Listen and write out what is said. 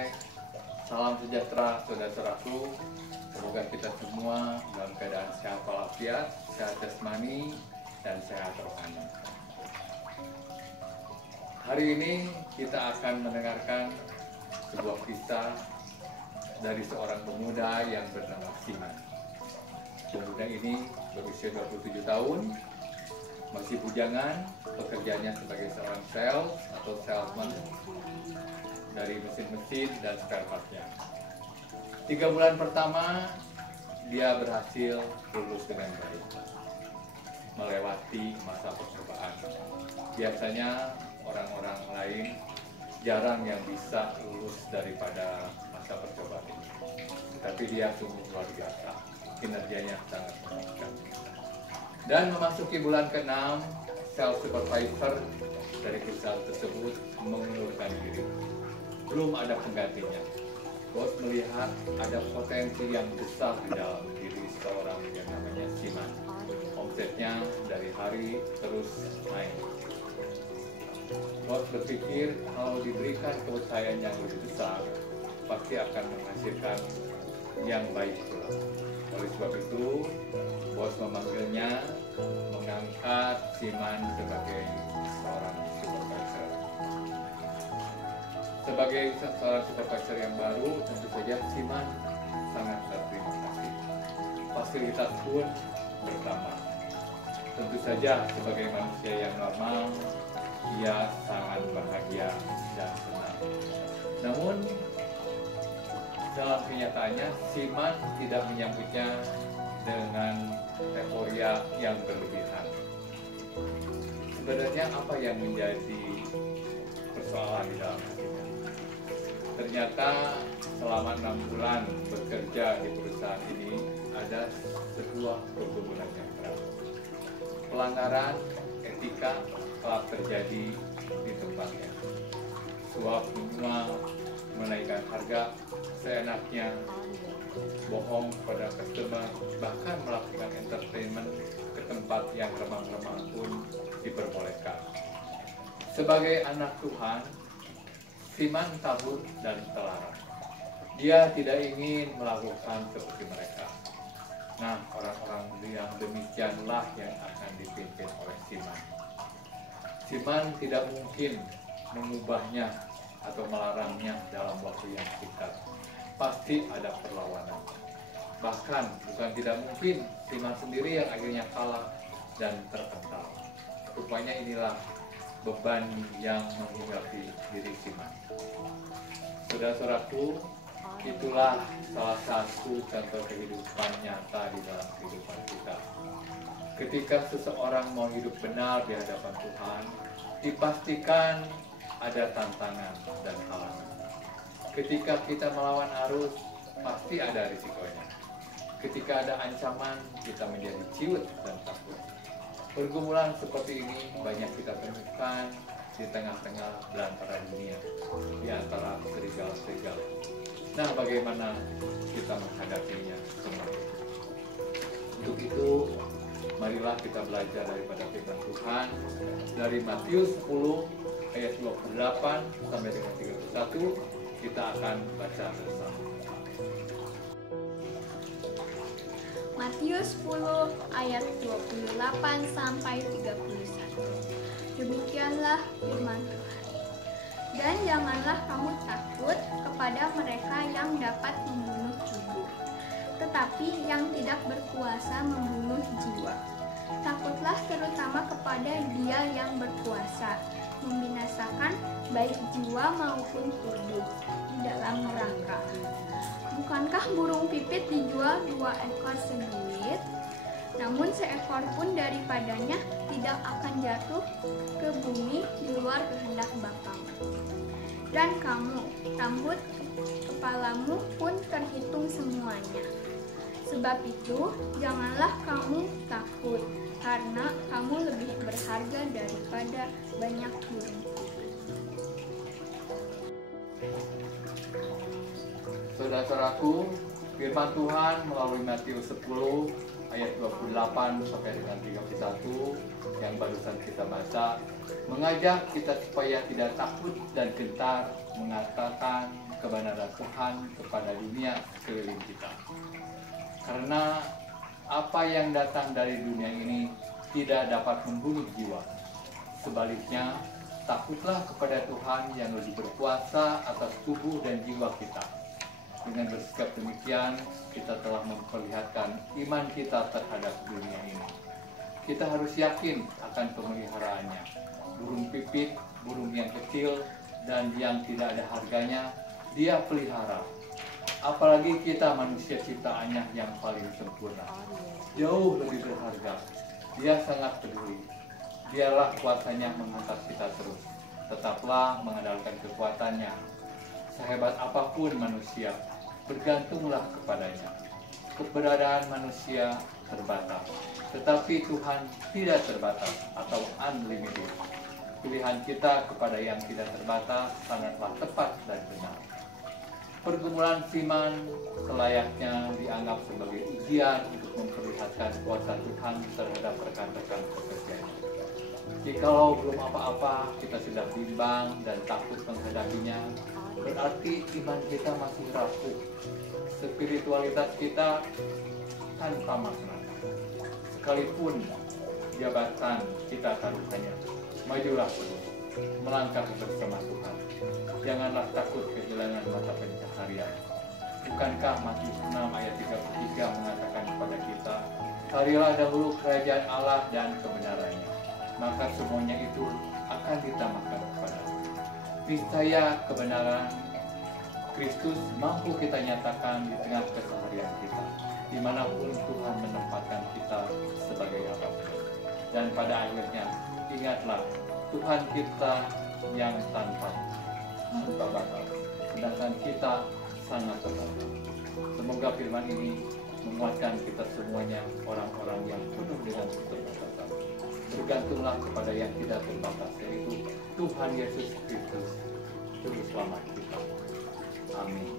damai, salam sejahtera saudara-saudaraku. Semoga kita semua dalam keadaan sehat walafiat, sehat jasmani, dan sehat rohani. Hari ini kita akan mendengarkan sebuah kisah dari seorang pemuda yang bernama Siman. Pemuda ini berusia 27 tahun, masih bujangan, pekerjaannya sebagai seorang sales atau salesman dari mesin-mesin dan spare part-nya. 3 bulan pertama, dia berhasil lulus dengan baik, melewati masa percobaan. Biasanya orang-orang lain jarang yang bisa lulus daripada masa percobaan ini. Tapi dia sungguh luar biasa, kinerjanya sangat memuaskan. Dan memasuki bulan ke-6, sales supervisor dari perusahaan tersebut mengundurkan diri. Belum ada penggantinya. Bos melihat ada potensi yang besar di dalam diri seorang yang namanya Siman. Omsetnya dari hari terus naik. Bos berpikir kalau diberikan kepercayaan yang lebih besar, pasti akan menghasilkan yang baik pula. Oleh sebab itu, bos memanggilnya, mengangkat Siman sebagai seorang supervisor. Sebagai seorang supervisor yang baru, tentu saja Siman sangat berterima kasih. Fasilitas pun bertambah. Tentu saja sebagai manusia yang normal, ia sangat bahagia dan senang. Namun, dalam kenyataannya, Siman tidak menyambutnya dengan euforia yang berlebihan. Sebenarnya apa yang menjadi persoalan di dalam hatinya? Ternyata selama 6 bulan bekerja di perusahaan ini, ada sebuah pergumulan yang berat. Pelanggaran etika telah terjadi di tempatnya. Suap menyuap, menaikkan harga seenaknya, bohong pada customer, bahkan melakukan entertainment ke tempat yang remang-remang pun diperbolehkan. Sebagai anak Tuhan, Siman kabur dan terlarang. Dia tidak ingin melakukan seperti mereka. Nah, orang-orang yang demikianlah yang akan dipimpin oleh Siman. Siman tidak mungkin mengubahnya atau melarangnya dalam waktu yang singkat. Pasti ada perlawanan. Bahkan bukan tidak mungkin Siman sendiri yang akhirnya kalah dan terpental. Rupanya inilah beban yang menghinggapi diri Siman. Saudara-saudaraku, itulah salah satu contoh kehidupan nyata di dalam kehidupan kita. Ketika seseorang mau hidup benar di hadapan Tuhan, dipastikan ada tantangan dan halangan. Ketika kita melawan arus, pasti ada risikonya. Ketika ada ancaman, kita menjadi ciut dan takut. Pergumulan seperti ini banyak kita temukan di tengah-tengah belantara dunia, di antara serigala-serigala. Nah, bagaimana kita menghadapinya semua? Untuk itu, marilah kita belajar daripada firman Tuhan dari Matius 10 ayat 28 sampai dengan 31. Kita akan baca bersama. Matius 10 ayat 28 sampai 31. Demikianlah firman Tuhan. Dan janganlah kamu takut kepada mereka yang dapat membunuh tubuh, tetapi yang tidak berkuasa membunuh jiwa. Takutlah terutama kepada Dia yang berkuasa membinasakan baik jiwa maupun tubuh di dalam neraka. Bukankah burung pipit dijual 2 ekor seduit? Namun seekor pun daripadanya tidak akan jatuh ke bumi di luar kehendak Bapamu. Dan kamu, rambut kepalamu pun terhitung semuanya. Sebab itu, janganlah kamu takut, karena kamu lebih berharga daripada banyak burung. Saudara-saudaraku, firman Tuhan melalui Matius 10 ayat 28 sampai dengan 31 yang barusan kita baca mengajak kita supaya tidak takut dan gentar, mengatakan kebenaran Tuhan kepada dunia sekeliling kita. Karena apa yang datang dari dunia ini tidak dapat membunuh jiwa. Sebaliknya, takutlah kepada Tuhan yang lebih berkuasa atas tubuh dan jiwa kita. Dengan bersikap demikian, kita telah memperlihatkan iman kita terhadap dunia ini. Kita harus yakin akan pemeliharaannya. Burung pipit, burung yang kecil, dan yang tidak ada harganya, Dia pelihara. Apalagi kita manusia ciptaannya yang paling sempurna. Jauh lebih berharga. Dia sangat peduli. Biarlah kuasanya mengangkat kita terus. Tetaplah mengandalkan kekuatannya. Sehebat apapun manusia, bergantunglah kepadanya. Keberadaan manusia terbatas, tetapi Tuhan tidak terbatas atau unlimited. Pilihan kita kepada yang tidak terbatas sangatlah tepat dan benar. Pergumulan Siman selayaknya dianggap sebagai ujian untuk memperlihatkan kuasa Tuhan terhadap rekan-rekan pekerjanya. Jikalau belum apa-apa kita sudah bimbang dan takut menghadapinya, berarti iman kita masih rapuh. Spiritualitas kita tanpa makna. Sekalipun jabatan kita taruhannya, majulah terus, melangkah bersama Tuhan. Janganlah takut kehilangan mata pencaharian. Bukankah Matius 6 ayat 33 mengatakan kepada kita, carilah dahulu kerajaan Allah dan kebenarannya, maka semuanya itu akan ditambahkan kepadamu. Niscaya kebenaran Kristus mampu kita nyatakan di tengah keseharian kita, dimanapun Tuhan menempatkan kita sebagai apapun. Dan pada akhirnya, ingatlah, Tuhan kita yang tanpa batas, sedangkan kita sangat terbatas. Semoga firman ini menguatkan kita semuanya, orang-orang yang penuh dengan keterbatasan. Bergantunglah kepada yang tidak terbatas, yaitu Tuhan Yesus Kristus, Juru Selamat kita. Amin.